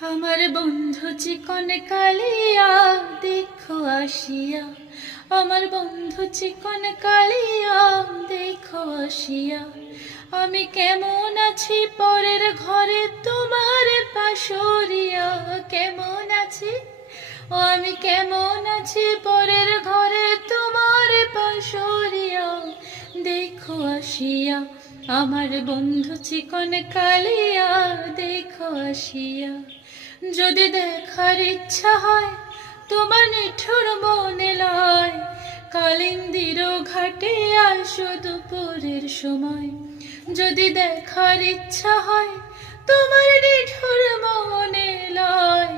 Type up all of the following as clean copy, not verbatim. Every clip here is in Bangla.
আমার বন্ধু চিকন কালিয়া দেখো আসিয়া, আমার বন্ধু চিকন কালিয়া দেখো আসিয়া। আমি কেমন আছি পরের ঘরে তোমার পাশরিয়া, কেমন আছি ও আমি কেমন আছি পরের ঘরে তোমার পাশরিয়া। দেখো আসিয়া আমার বন্ধু চিকন কালিয়া দেখো আসিয়া। যদি দেখার ইচ্ছা হয় তোমার নিঠুর মনে লয়, কালিন্দির ঘাটে আসো দুপুরের সময়। যদি দেখার ইচ্ছা হয় তোমার নিঠুর মনে লয়,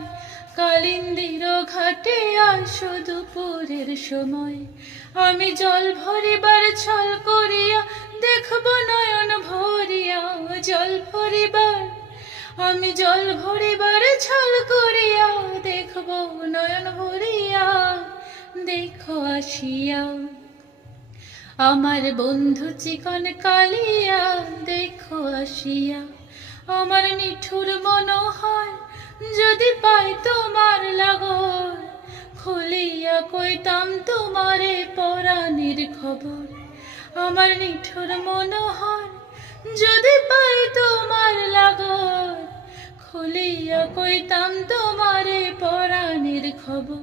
কালিন্দির ঘাটে আসো দুপুরের সময়। আমি জল ভরিবার ছল করিয়া দেখব নয়ন ভরিয়া, জল ভরিবার আমি জল ভরিবার ছল করিয়া দেখব নয়ন ভরিয়া। দেখো আসিয়া আমার বন্ধু চিকন কালিয়া দেখো আসিয়া। আমার নিঠুর মনোহর যদি পাই তোমার লাগর, খুলিয়া কইতাম তোমারে পরাণের খবর। আমার নিঠুর মনোহর যদি পাই তোমার লাগর, খুলিয়া কইতাম তোমারে পরাণের খবর।